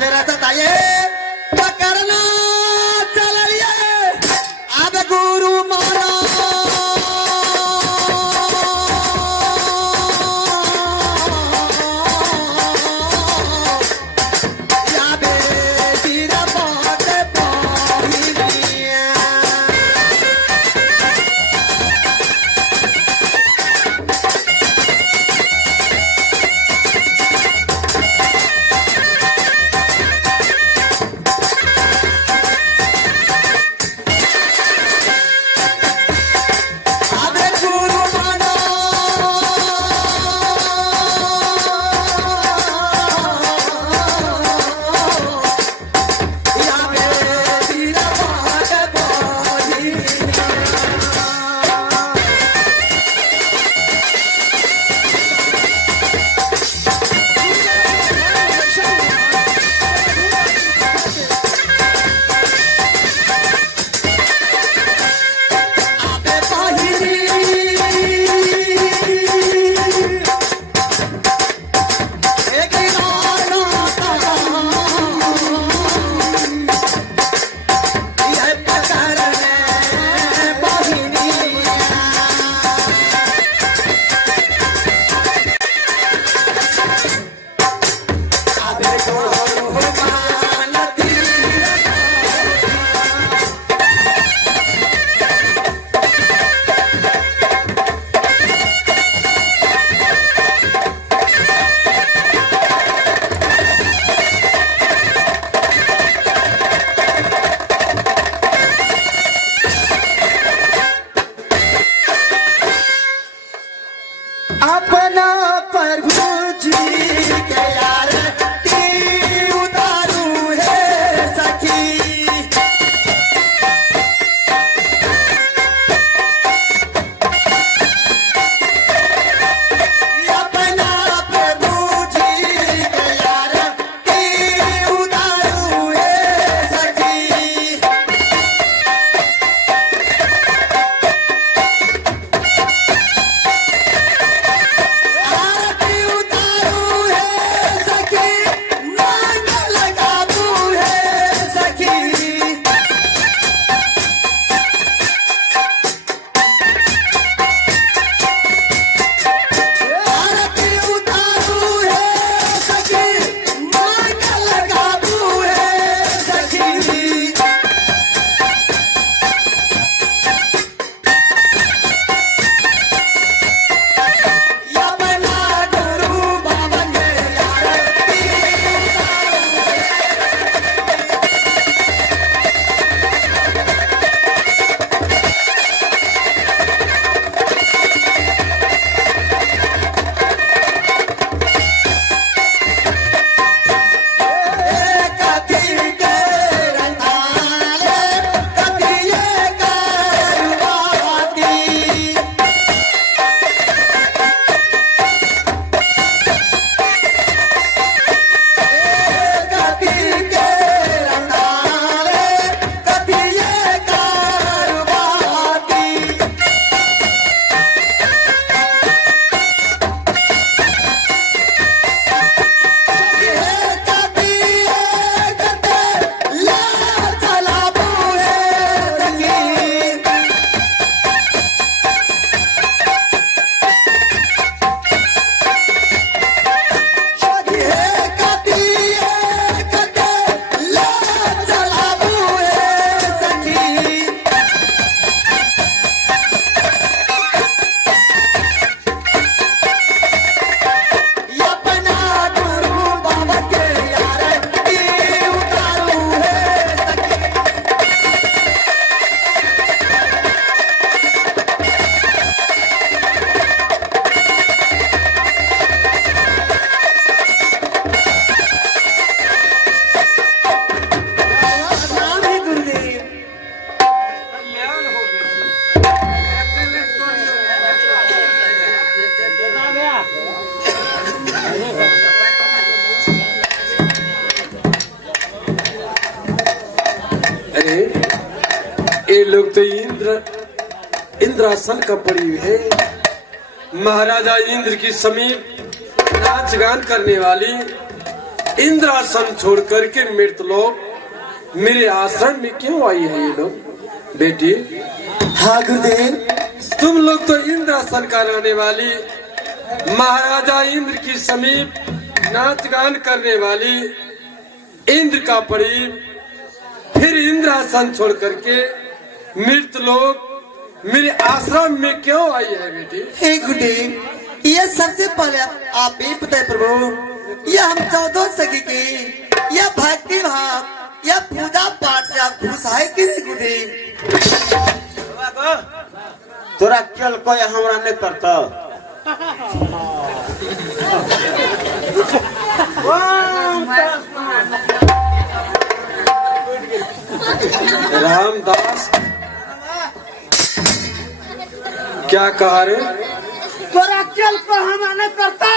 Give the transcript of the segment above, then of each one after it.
आधे रास्ता ये पकड़ना चलिए अब गुरु माना अपना प्रभु जी के यार उतारू है सखी अपना प्रभु जी के यार उतारू है सखी ये लोग तो इंद्रासन का पड़ी हुई है। महाराजा इंद्र की समीप नाच गान करने वाली इंद्रासन छोड़ करके मृत लोग मेरे आश्रम में क्यों आई है ये लोग? बेटी, हाँ गुरुदेव। तुम लोग तो इंद्रासन का रहने वाली, महाराजा इंद्र की समीप नाच गान करने वाली, इंद्र का परी, फिर इंद्रासन छोड़ करके मृत लोग मेरे आश्रम में क्यों आई है बेटी? हे गुरुदेव, यह सबसे पहले आप ही बताए प्रभु। यह हम 14 सखी की यह भक्ति भाव यह पूजा पाठ से आप खुश है कि नहीं गुरुदेव? तोरा चल कोई हमरा नहीं करता। रामदास क्या कहा रे? तोरा चल को हमरा नहीं करता।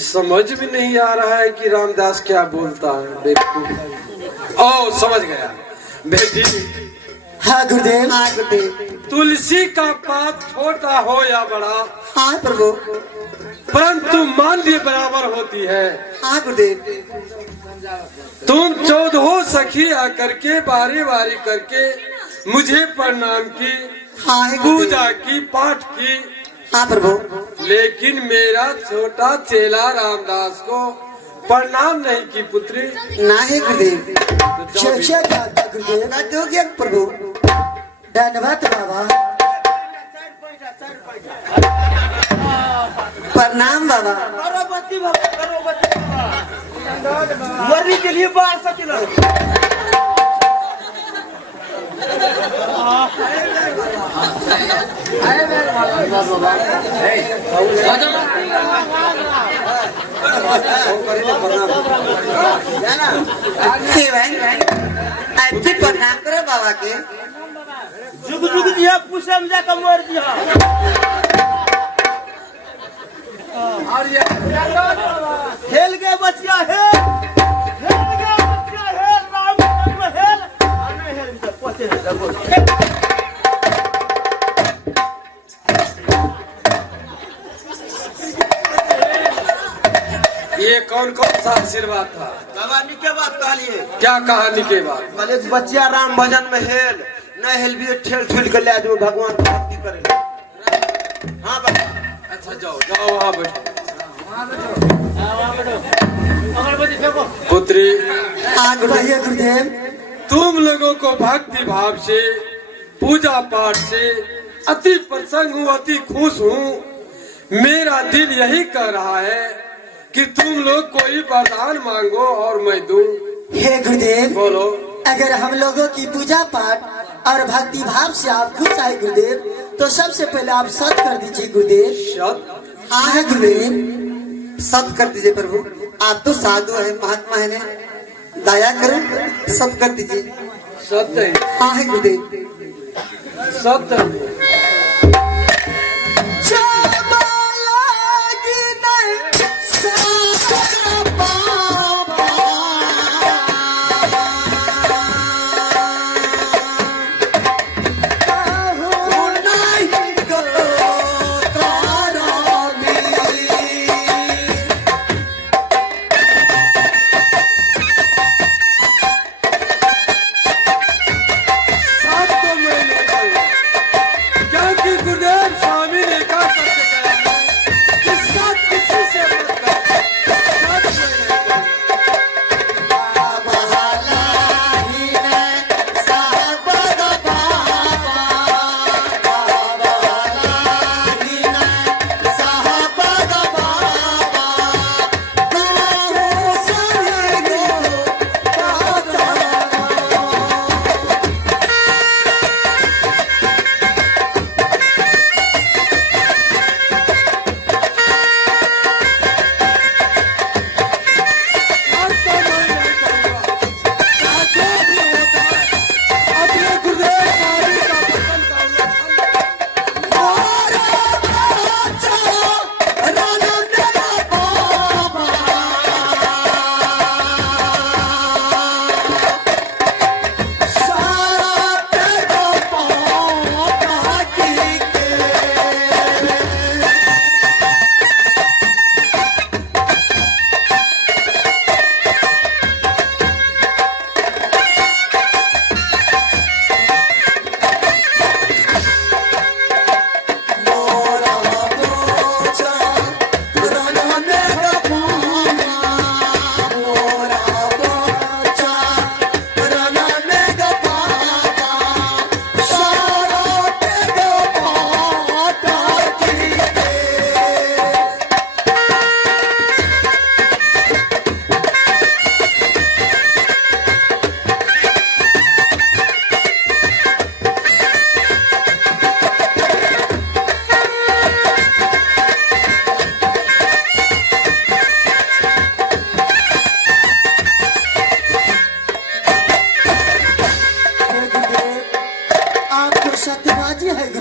समझ में नहीं आ रहा है कि रामदास क्या बोलता है। बेवकूफ। ओ समझ गया बेटी। हाँ गुरुदेव। हाँ गुरुदेव। तुलसी का पात छोटा हो या बड़ा, हाँ प्रभु, परंतु माल्य बराबर होती है। हाँ गुरुदेव। तुम 14 सखी आकर के बारी बारी करके मुझे प्रणाम की, हाँ पूजा की, पाठ की, हाँ प्रभु, लेकिन मेरा छोटा चेला रामदास को प्रणाम नहीं की पुत्री। नहीं गुरुदेव। शिक्षा क्या था गुरुदेव? ना जोग्य प्रभु। धन्यवाद बाबा। प्रणाम बाबा। मरने के लिए बाहर सकिलो। ऐसे प्रणाम करो बाबा के। जुग जुग दिया पूछे में जाकर मर दिया। हेल गए बचिया हेल गए बचिया हेल राम हेल आने हेल तो पहुंचे लगो। ये कौन कौन सा आशीर्वाद था? कहानी के बात कहलिए। क्या कहानी के बाद? कहले बचिया राम भजन में हेल न हेल भी ठेल ठुल के ले जो भगवान की भक्ति करे। हाँ बाबा। अच्छा जाओ जाओ वहाँ बैठो। पुत्री, हाँ गुरुदेव। गुरुदेव तुम लोगों को भक्ति भाव से, पूजा पाठ से अति प्रसन्न हूँ, अति खुश हूँ। मेरा दिल यही कह रहा है कि तुम लोग कोई वरदान मांगो और मैं दूं। हे गुरुदेव, बोलो। अगर हम लोगों की पूजा पाठ और भक्ति भाव से आप खुश आए गुरुदेव, तो सबसे पहले आप सत कर दीजिए गुरुदेव। सत? हाँ है गुरुदेव। सत कर दीजिए प्रभु। आप तो साधु है, महात्मा है ने, दया करो सत कर दीजिए। सत्य हाँ है गुरुदेव। सत्य।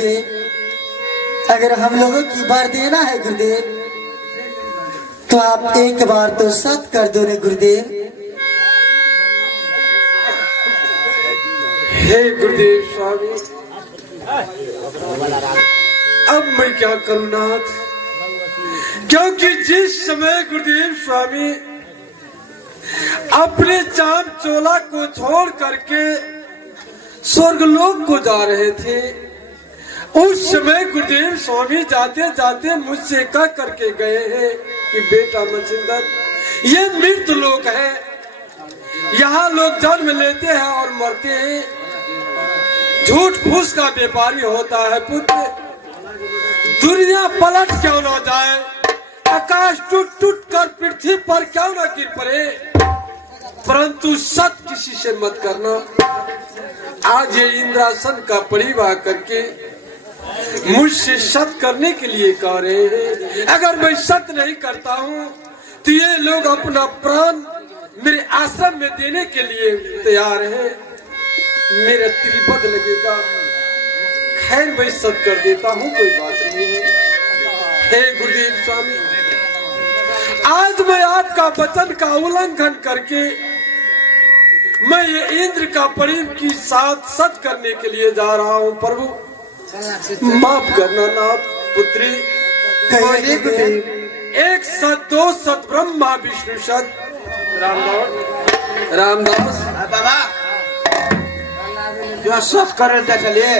गुरुदेव, अगर हम लोगों की बार देना है गुरुदेव, तो आप एक बार तो सत कर दो रे गुरुदेव। हे गुरुदेव स्वामी, अब मैं क्या करूं नाथ, क्योंकि जिस समय गुरुदेव स्वामी अपने चांद चोला को छोड़ करके स्वर्गलोक को जा रहे थे, उस समय गुरुदेव स्वामी जाते जाते मुझसे कह करके गए हैं कि बेटा मचिंदर, ये मृत लोक है, यहाँ लोग जन्म लेते हैं और मरते हैं, झूठ फूस का व्यापारी होता है पुत्र। दुनिया पलट क्यों न जाए, आकाश टूट टूट कर पृथ्वी पर क्यों न गिर पड़े, परंतु सत किसी से मत करना। आज ये इंद्रासन का परिवार करके मुझसे सत करने के लिए कह रहे हैं। अगर मैं सत नहीं करता हूँ तो ये लोग अपना प्राण मेरे आश्रम में देने के लिए तैयार हैं, मेरा त्रिपद लगेगा। खैर मैं सत कर देता हूँ, कोई बात नहीं है। हे गुरुदेव स्वामी, आज मैं आपका वचन का उल्लंघन करके मैं ये इंद्र का परिव की साथ सच करने के लिए जा रहा हूँ। प्रभु माफ करना नाथ पुत्री। कहिए गुरुदेव। एक सत, दो सत, ब्रह्मा विष्णु सत। रामदास बाबा जो सत करे चलिए,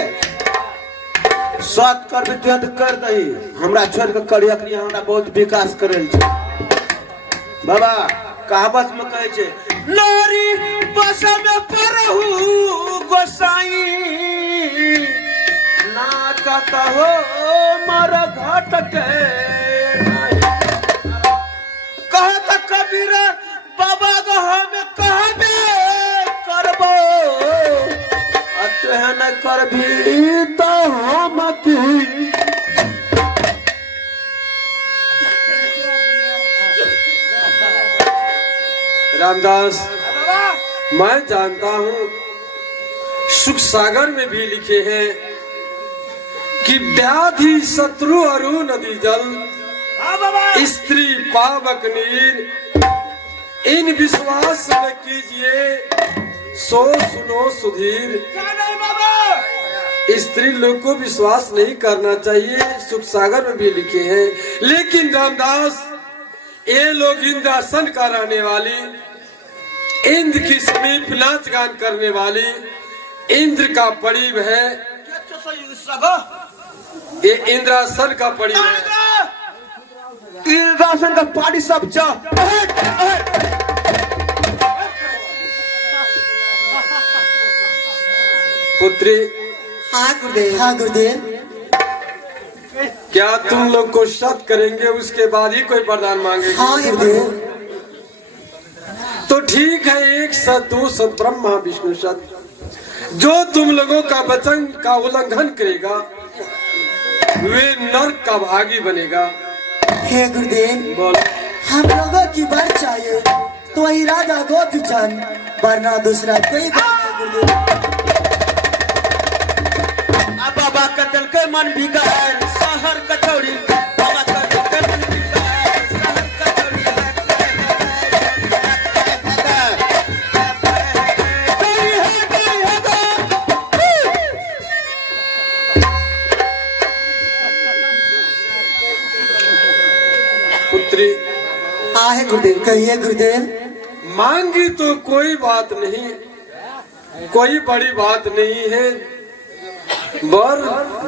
सत कर भी कर दही, हमरा छोड़ के करिया के हमरा बहुत विकास करे छै। बाबा कहावत में कहे छे, नारी बस में परहु गोसाई, ना कहता हो मर घट के कहता कबीर बाबा को हम कहबे करबो, अतः न करबी तो हम की। रामदास, मैं जानता हूँ सुख सागर में भी लिखे हैं कि व्याधि शत्रु अरु नदी जल, स्त्री पावक नीर, इन विश्वास न कीजिए सो सुनो सुधीर। स्त्री लोग को विश्वास नहीं करना चाहिए, सुख सागर में भी लिखे हैं। लेकिन रामदास, ये लोग इंद्रासन का रहने वाली, इंद्र की समीप नाच गान करने वाली, इंद्र का परिव है, ये इंद्रासन का परिव है। इंद्रासन का पार्टी सब जा पुत्री। हाँ गुरुदेव। हाँ गुरुदेव, क्या तुम लोग को सत करेंगे उसके बाद ही कोई वरदान मांगेंगे? हाँ गुरुदेव। तो ठीक है, एक सत, दो सत, ब्रह्मा विष्णु सत। जो तुम लोगों का वचन का उल्लंघन करेगा वे नरक का भागी बनेगा। हे गुरुदेव, बोल। हम लोगों की बार चाहिए तो इरादा गोपीचंद, वरना दूसरा कोई बात नहीं गुरुदेव। बाबा का दिल के मन भी गहर शहर कचौड़ी, बाबा का दिल के मन भी गहर शहर कचौड़ी। पुत्री, हाँ है गुरुदेव। कहिए गुरुदेव। मांगी तो कोई बात नहीं, कोई बड़ी बात नहीं है। वर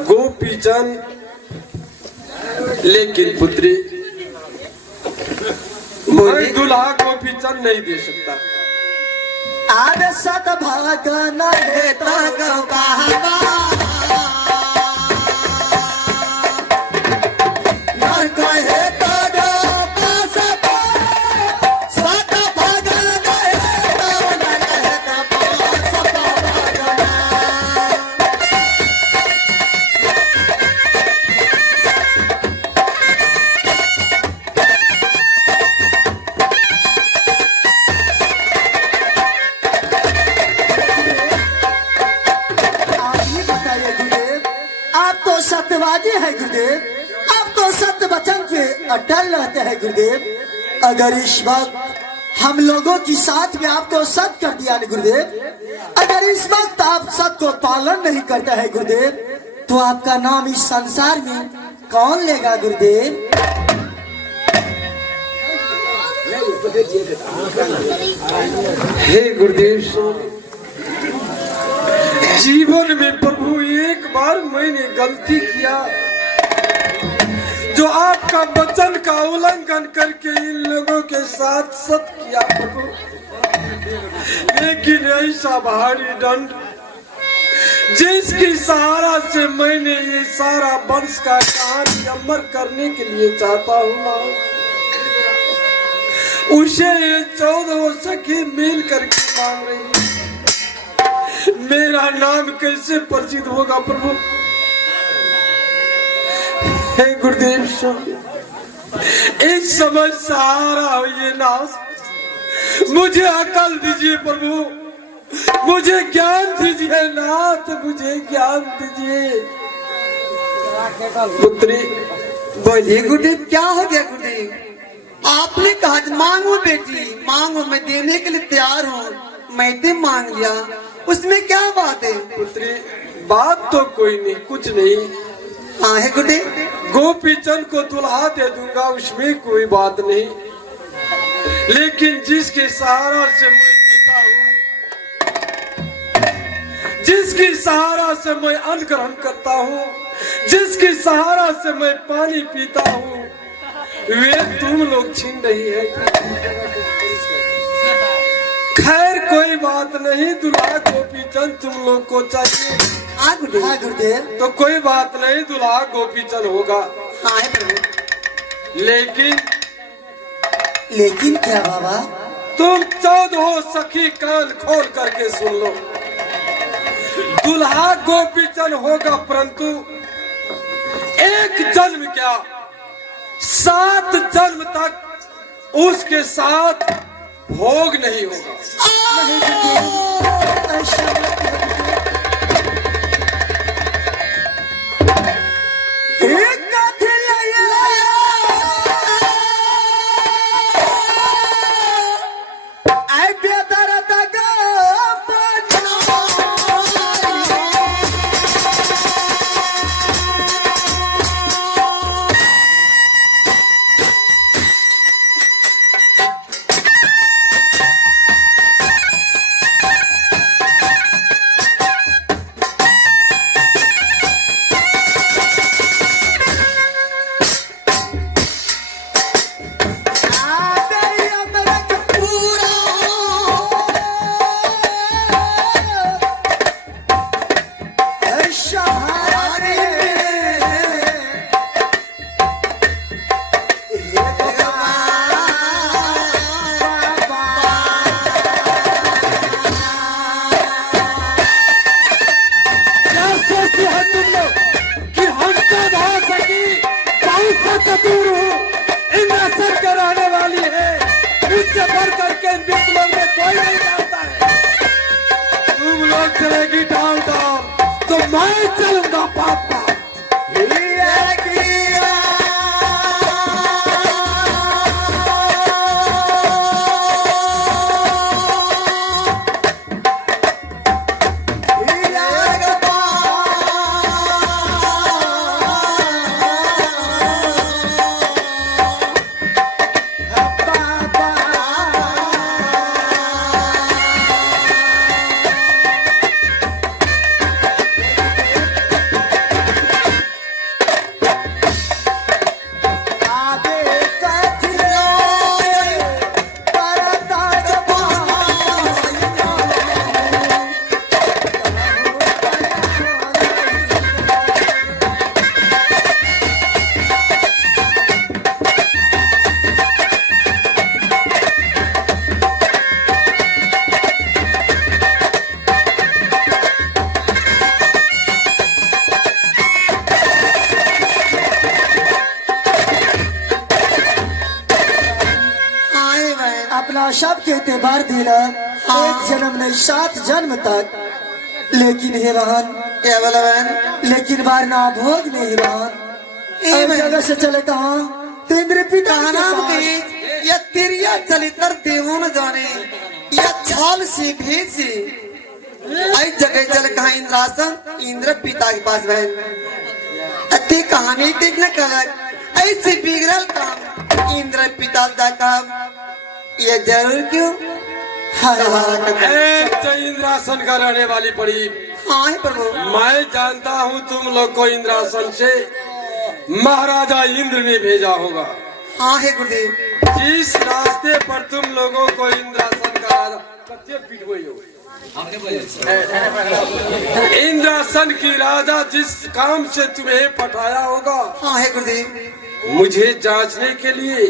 गोपीचंद, लेकिन पुत्री मैं दुल्हा गोपीचंद नहीं दे सकता। आद सत भागना देता गौ कहवा, न कहे तो दो पास सत भागना देता, न कहे तो पास भागना। आप ही बताइए मानते हैं गुरुदेव, आप तो सत्य वचन पे अटल रहते हैं गुरुदेव। अगर इस वक्त हम लोगों की साथ में आपको सत्य कर दिया ना गुरुदेव, अगर इस वक्त आप सत्य को पालन नहीं करते हैं गुरुदेव, तो आपका नाम इस संसार में कौन लेगा गुरुदेव? हे गुरुदेव स्वामी, जीवन में प्रभु एक बार मैंने गलती किया, जो आपका वचन का उल्लंघन करके इन लोगों के साथ सत्य किया प्रभु। लेकिन ऐसा भारी दंड जिसकी सहारा से मैंने ये सारा वंश का कहानी अमर करने के लिए चाहता हूँ, उसे ये 14 सखी मिल करके मांग रही है। मेरा नाम कैसे प्रसिद्ध होगा प्रभु? हे गुरुदेव स्वामी, इस समय सहारा हो ये नाथ, मुझे अकल दीजिए प्रभु, मुझे ज्ञान दीजिए नाथ, मुझे ज्ञान दीजिए। पुत्री बोलिए गुरुदेव, क्या हो गया गुरुदेव? आपने कहा मांगो बेटी मांगो, मैं देने के लिए तैयार हूँ, मैंने मांग लिया, उसमें क्या बात है? पुत्री बात तो कोई नहीं, कुछ नहीं। हाँ है गुरुदेव। गोपी चंद को दुल्हा दे दूंगा, उसमें कोई बात नहीं। लेकिन जिसके सहारा से मैं जीता हूँ, जिसकी सहारा से मैं अन्न ग्रहण करता हूँ, जिसकी सहारा से मैं पानी पीता हूँ, वे तुम लोग छीन रही है। खैर कोई बात नहीं, दुल्हा गोपी चंद तुम लोग को चाहिए। हाँ गुरुदेव। तो कोई बात नहीं, दुल्हा गोपी चंद होगा। हाँ है प्रभु। लेकिन क्या बाबा? तुम 14 सखी कान खोल करके सुन लो, दुल्हा गोपी चंद होगा, परंतु एक जन्म क्या 7 जन्म तक उसके साथ भोग नहीं होगा। नहीं गुरुदेव, ऐसा मत करो। चलेगी डाल डाल तो मैं चलूंगा पापा। अपना शब के एतबार देना एक जन्म नहीं 7 जन्म तक, लेकिन हे बहन, क्या बोला बहन? लेकिन बार ना भोग नहीं बहन। और जगह से चले कहाँ तो इंद्र पिता कहा के नाम पास। की या तिरिया चलितर देवो न जाने या छाल सी भेद सी आई जगह चल कहा इंद्रासन इंद्र पिता के पास बहन अति कहानी देख न कर ऐसे बिगड़ल काम इंद्र पिता का काम ये जरूर क्यों सहारा करता है। एक तो इंद्रासन का रहने वाली पड़ी। हाँ है प्रभु मैं जानता हूँ तुम लोग को इंद्रासन से महाराजा इंद्र ने भेजा होगा। हाँ है गुरुदेव जिस रास्ते पर तुम लोगों को इंद्रासन का राजा कत्ते पीट हुई हो। इंद्रासन की राजा जिस काम से तुम्हें पठाया होगा हाँ है गुरुदेव मुझे जांचने के लिए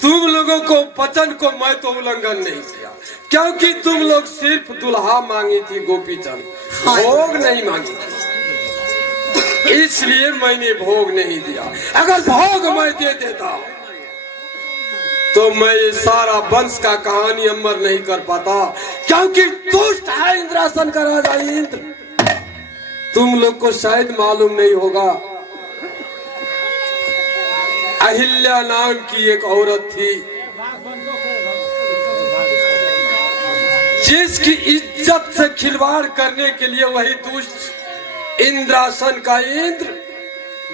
तुम लोगों को वचन को मैं तो उल्लंघन नहीं किया, क्योंकि तुम लोग सिर्फ दुल्हा मांगी थी गोपीचंद, भोग नहीं मांगी, इसलिए मैंने भोग नहीं दिया। अगर भोग मैं दे देता तो मैं ये सारा वंश का कहानी अमर नहीं कर पाता, क्योंकि दुष्ट है इंद्रासन का राजा इंद्र। तुम लोग को शायद मालूम नहीं होगा, अहिल्या नाम की एक औरत थी जिसकी इज्जत से खिलवाड़ करने के लिए वही दुष्ट इंद्रासन का इंद्र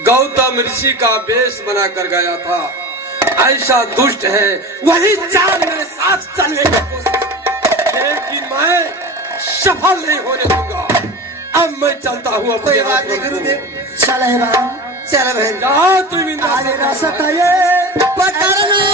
गौतम ऋषि का वेश बना कर गया था। ऐसा दुष्ट है वही चाल मेरे साथ चलने की कोशिश, लेकिन मैं सफल नहीं होने दूंगा। अब मैं चलता हूँ कोई अपने बात नहीं गुरुदेव चले राम चल बहन जहाँ तुम आगे इंद्रासन रास्ता ये पकड़ना